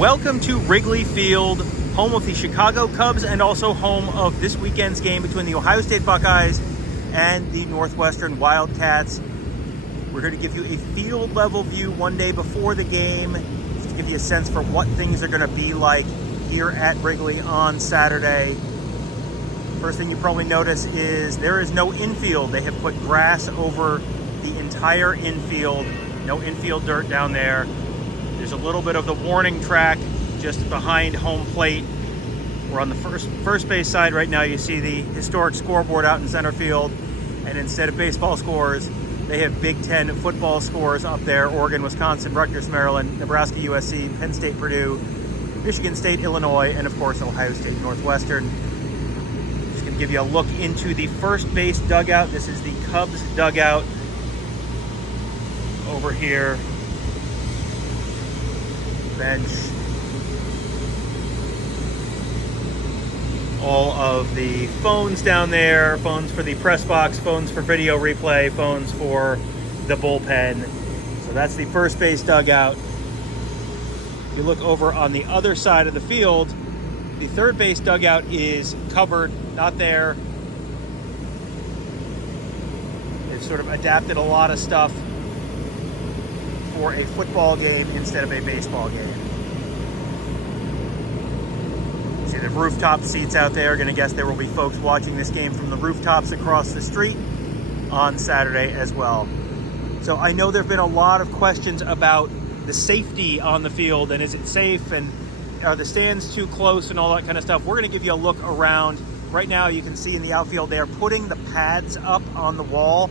Welcome to Wrigley Field, home of the Chicago Cubs and also home of this weekend's game between the Ohio State Buckeyes and the Northwestern Wildcats. We're here to give you a field level view one day before the game, just to give you a sense for what things are going to be like here at Wrigley on Saturday. First thing you probably notice is there is no infield. They have put grass over the entire infield. No infield dirt down there. There's a little bit of the warning track just behind home plate. We're on the first base side right now. You see the historic scoreboard out in center field. And instead of baseball scores, they have Big Ten football scores up there. Oregon, Wisconsin, Rutgers, Maryland, Nebraska, USC, Penn State, Purdue, Michigan State, Illinois, and of course, Ohio State, Northwestern. Just gonna give you a look into the first base dugout. This is the Cubs dugout over here. Bench. All of the phones down there, phones for the press box, phones for video replay, phones for the bullpen. So that's the first base dugout. If you look over on the other side of the field, the third base dugout is covered, not there. They've sort of adapted a lot of stuff for a football game instead of a baseball game. See the rooftop seats out there. Gonna guess there will be folks watching this game from the rooftops across the street on Saturday as well. So I know there have been a lot of questions about the safety on the field and is it safe and are the stands too close and all that kind of stuff. We're gonna give you a look around. Right now you can see in the outfield they are putting the pads up on the wall.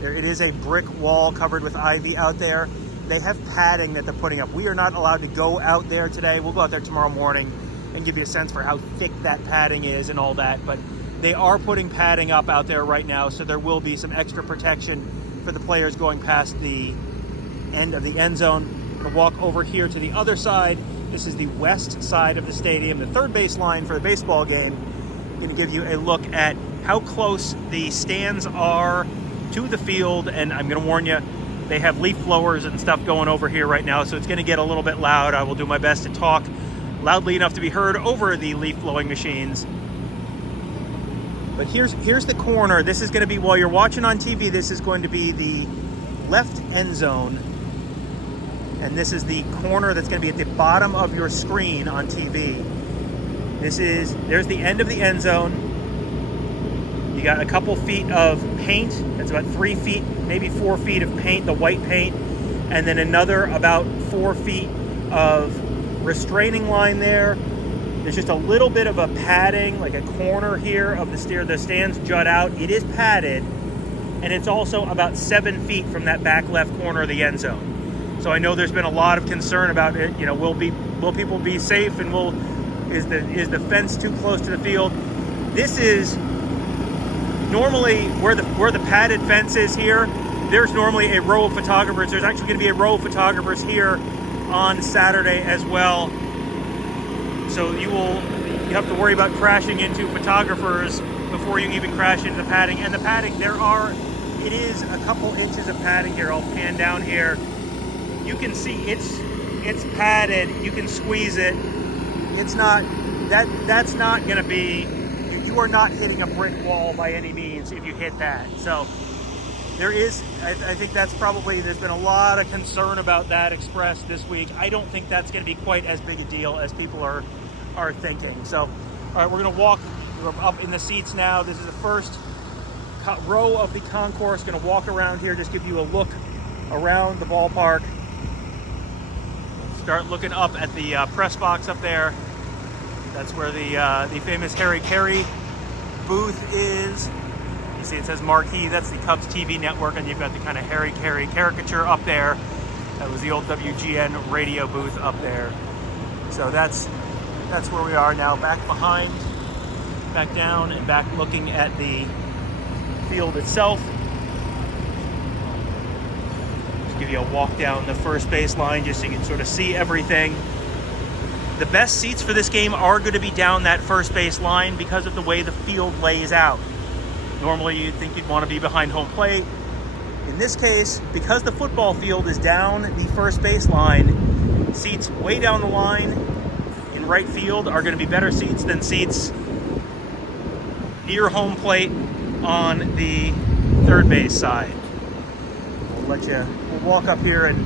There it is, a brick wall covered with ivy out there. They have padding that they're putting up. We are not allowed to go out there today. We'll go out there tomorrow morning and give you a sense for how thick that padding is and all that. But they are putting padding up out there right now, so there will be some extra protection for the players going past the end of the end zone. We'll walk over here to the other side. This is the west side of the stadium, the third base line for the baseball game. I'm going to give you a look at how close the stands are to the field, and I'm going to warn you, they have leaf blowers and stuff going over here right now, so it's going to get a little bit loud. I will do my best to talk loudly enough to be heard over the leaf blowing machines. But here's the corner. This is going to be, while you're watching on TV, this is going to be the left end zone. And this is the corner that's going to be at the bottom of your screen on TV. There's the end of the end zone. You got a couple feet of paint. That's about 3 feet, maybe 4 feet of paint, the white paint. And then another about 4 feet of restraining line there. There's just a little bit of a padding, like a corner here of the stair. The stands jut out. It is padded. And it's also about 7 feet from that back left corner of the end zone. So I know there's been a lot of concern about it. You know, will people be safe, and is the fence too close to the field? This is normally where the padded fence is here. There's normally a row of photographers. There's actually going to be a row of photographers here on Saturday as well. So you have to worry about crashing into photographers before you even crash into the padding. And the padding, it is a couple inches of padding here. I'll pan down here. You can see it's padded. You can squeeze it. It's not, that's not going to be, you are not hitting a brick wall by any means if you hit that. So there is, I think that's probably, there's been a lot of concern about that expressed this week. I don't think that's going to be quite as big a deal as people are thinking. So, all right, we're going to walk up in the seats now. This is the first row of the concourse. Going to walk around here, just give you a look around the ballpark. Start looking up at the press box up there. That's where the famous Harry Carey booth is. You see it says Marquee. That's the Cubs TV network, and you've got the kind of Harry Carey caricature up there. That was the old WGN radio booth up there. So that's where we are now, back behind, back down, and back looking at the field itself. Just give you a walk down the first base line just so you can sort of see everything. The best seats for this game are going to be down that first base line because of the way the field lays out. Normally you'd think you'd want to be behind home plate. In this case, because the football field is down the first base line, Seats way down the line in right field are going to be better seats than seats near home plate on the third base side. We'll walk up here and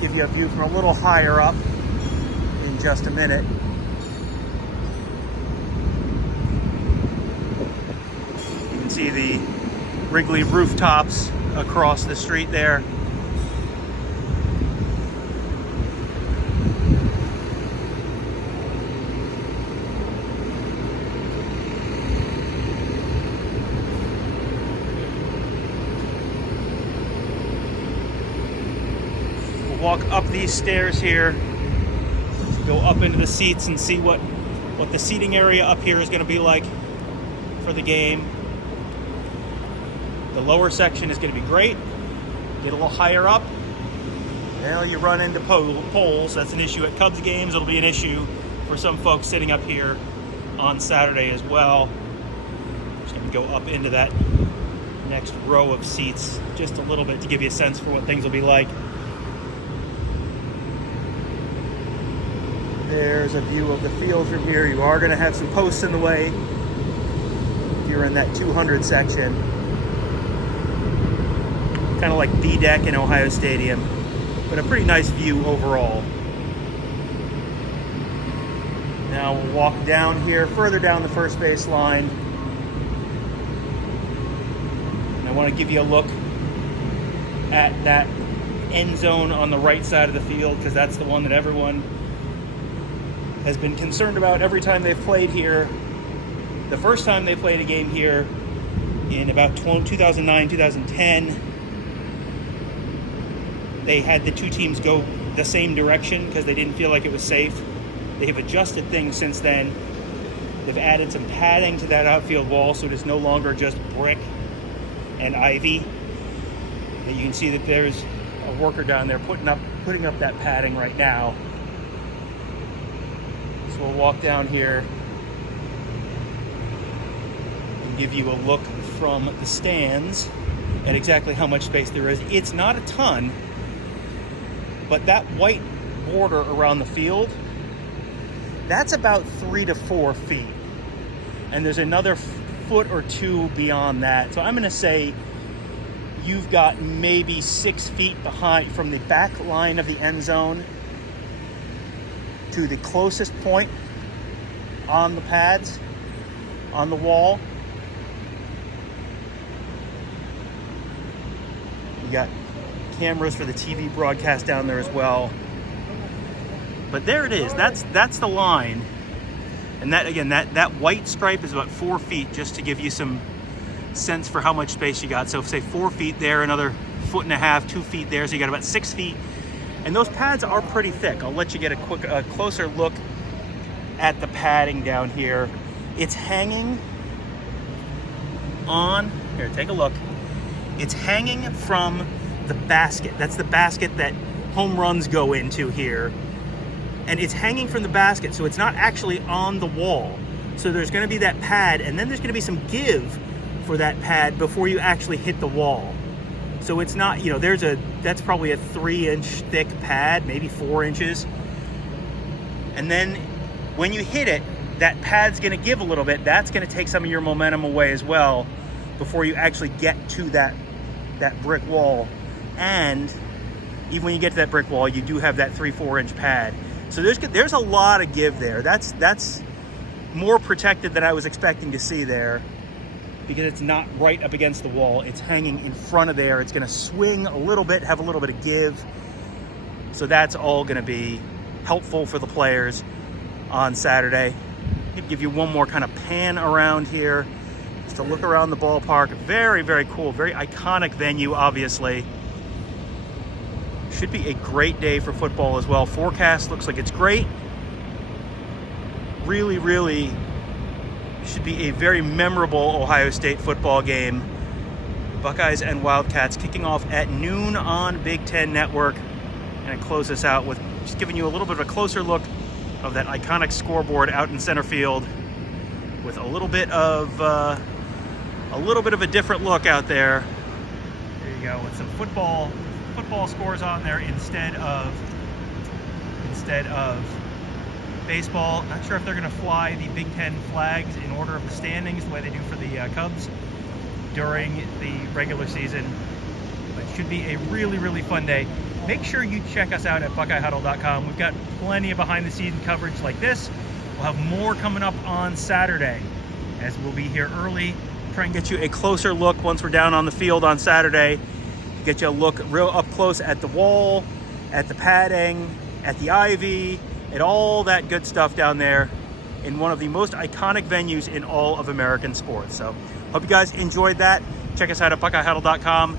give you a view from a little higher up in just a minute. You can see the Wrigley rooftops across the street there. Walk up these stairs here to go up into the seats and see what the seating area up here is going to be like for the game. The lower section is going to be great. Get a little higher up. Well, you run into poles. That's an issue at Cubs games. It'll be an issue for some folks sitting up here on Saturday as well. Just going to go up into that next row of seats just a little bit to give you a sense for what things will be like. There's a view of the field from here. You are going to have some posts in the way if you're in that 200 section. Kind of like B deck in Ohio Stadium, but a pretty nice view overall. Now we'll walk down here, further down the first base line. And I want to give you a look at that end zone on the right side of the field, because that's the one that everyone has been concerned about every time they've played here. The first time they played a game here in about 2009, 2010, they had the two teams go the same direction because they didn't feel like it was safe. They've adjusted things since then. They've added some padding to that outfield wall so it is no longer just brick and ivy. And you can see that there's a worker down there putting up that padding right now. So we'll walk down here and give you a look from the stands at exactly how much space there is. It's not a ton, but that white border around the field, that's about 3 to 4 feet. And there's another foot or two beyond that. So I'm going to say you've got maybe 6 feet behind from the back line of the end zone to the closest point on the pads, on the wall. You got cameras for the TV broadcast down there as well. But there it is. That's the line. And that, again, that white stripe is about 4 feet, just to give you some sense for how much space you got. So say 4 feet there, another 1.5 feet, 2 feet there, so you got about 6 feet. And those pads are pretty thick. I'll let you get a closer look at the padding down here. It's hanging on, here, take a look. It's hanging from the basket. That's the basket that home runs go into here. And it's hanging from the basket, so it's not actually on the wall. So there's gonna be that pad, and then there's gonna be some give for that pad before you actually hit the wall. So it's not, that's probably a 3-inch thick pad, maybe 4 inches. And then when you hit it, that pad's gonna give a little bit. That's gonna take some of your momentum away as well before you actually get to that brick wall. And even when you get to that brick wall, you do have that 3-4 inch pad. So there's a lot of give there. That's more protected than I was expecting to see there, because it's not right up against the wall. It's hanging in front of there. It's gonna swing a little bit, have a little bit of give. So that's all gonna be helpful for the players on Saturday. I'm gonna give you one more kind of pan around here, just to look around the ballpark. Very, very cool, very iconic venue, obviously. Should be a great day for football as well. Forecast looks like it's great. Really, really should be a very memorable Ohio State football game. Buckeyes and Wildcats kicking off at noon on Big Ten Network. And I close this out with just giving you a little bit of a closer look of that iconic scoreboard out in center field, with a little bit of a different look out there. There you go, with some football scores on there instead of instead of baseball. Not sure if they're going to fly the Big Ten flags in order of the standings the way they do for the Cubs during the regular season. But it should be a really, really fun day. Make sure you check us out at BuckeyeHuddle.com. We've got plenty of behind-the-scenes coverage like this. We'll have more coming up on Saturday, as we'll be here early. Try and get you a closer look once we're down on the field on Saturday. Get you a look real up close at the wall, at the padding, at the ivy, at all that good stuff down there in one of the most iconic venues in all of American sports. So hope you guys enjoyed that. Check us out at BuckeyeHuddle.com.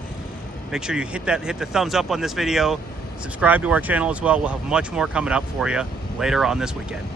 Make sure you hit the thumbs up on this video. Subscribe to our channel as well. We'll have much more coming up for you later on this weekend.